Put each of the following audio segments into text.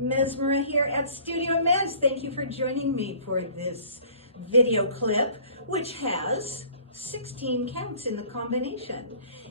Mesmera here at Studio Mes. Thank you for joining me for this video clip, which has 16 counts in the combination.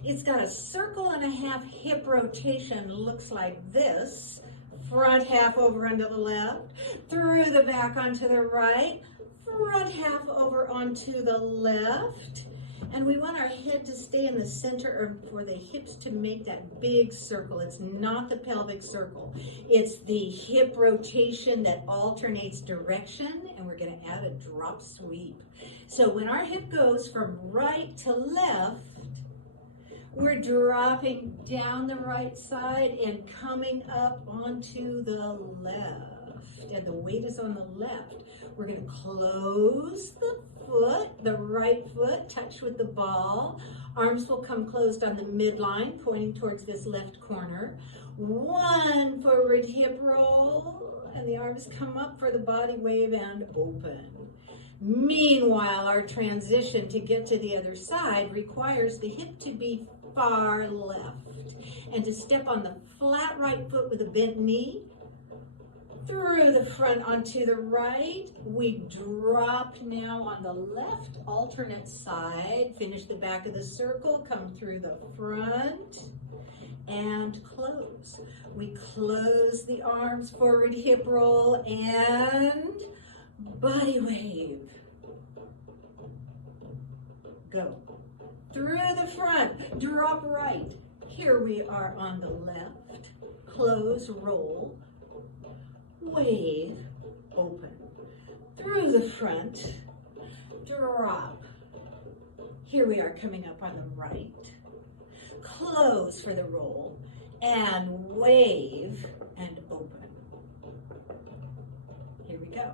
It's got a circle and a half hip rotation, looks like this. Front half over onto the left, through the back onto the right, front half over onto the left. And we want our head to stay in the center, or for the hips to make that big circle. It's not the pelvic circle. It's the hip rotation that alternates direction, and we're going to add a drop sweep. So when our hip goes from right to left, we're dropping down the right side and coming up onto the left. And the weight is on the left. We're going to close the foot, the right foot, touch with the ball. Arms will come closed on the midline, pointing towards this left corner. One forward hip roll, and the arms come up for the body wave and open. Meanwhile, our transition to get to the other side requires the hip to be far left and to step on the flat right foot with a bent knee, through the front onto the right. We drop now on the left alternate side, finish the back of the circle, come through the front and close. We close the arms, forward hip roll and body wave. Go. Through the front, drop right. Here we are on the left. Close, roll, wave, open. Through the front, drop. Here we are coming up on the right. Close for the roll, and wave, and open. Here we go.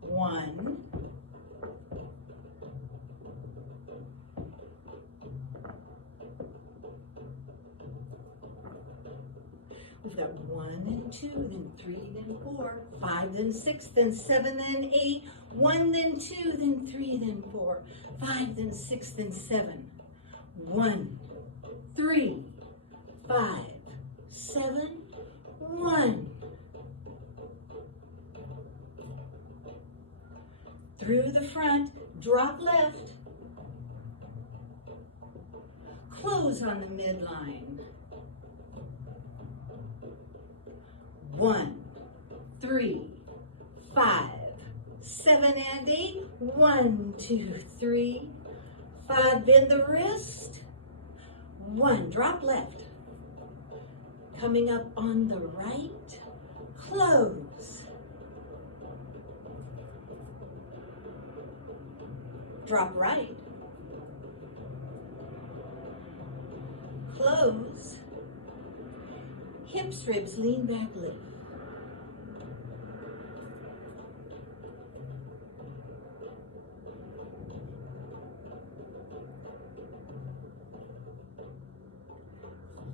1, 1 and 2, then 3, then 4, 5, then 6, then 7, then 8, 1, then 2, then 3, then 4, 5, then 6, then 7, 1, 3, 5, 7, 1. Through the front, drop left, close on the midline. 1, 3, 5, 7, and 8. 1, 2, 3, 5. Bend the wrist. 1, drop left. Coming up on the right. Close. Drop right. Close. Hips, ribs, lean back, lift.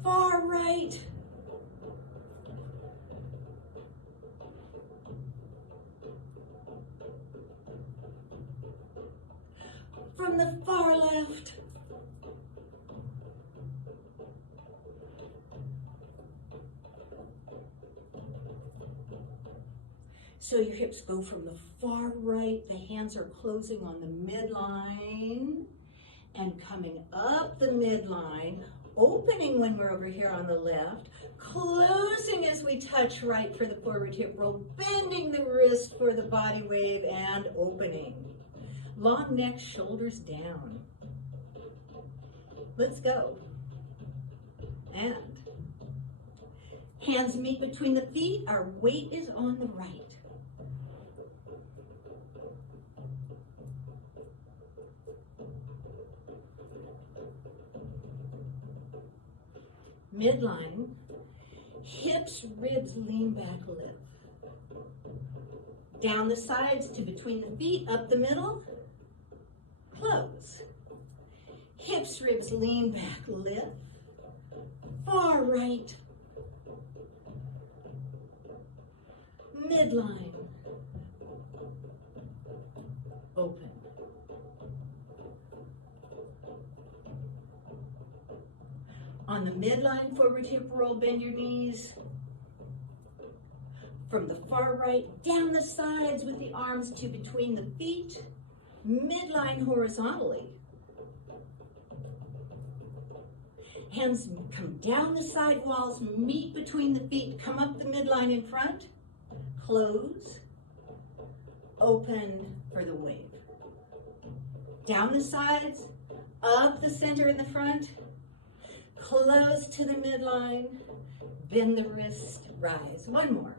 Far right. From the far left. So your hips go from the far right, the hands are closing on the midline and coming up the midline, opening when we're over here on the left, closing as we touch right for the forward hip roll, bending the wrist for the body wave and opening. Long neck, shoulders down. Let's go. And hands meet between the feet, our weight is on the right. Midline, hips, ribs, lean back, lift. Down the sides to between the feet, up the middle, close. Hips, ribs, lean back, lift. Far right. Midline. Open. On the midline, forward hip roll, bend your knees. From the far right, down the sides with the arms to between the feet, midline horizontally. Hands come down the side walls, meet between the feet, come up the midline in front, close, open for the wave. Down the sides, up the center in the front, close to the midline, bend the wrist, rise. One more.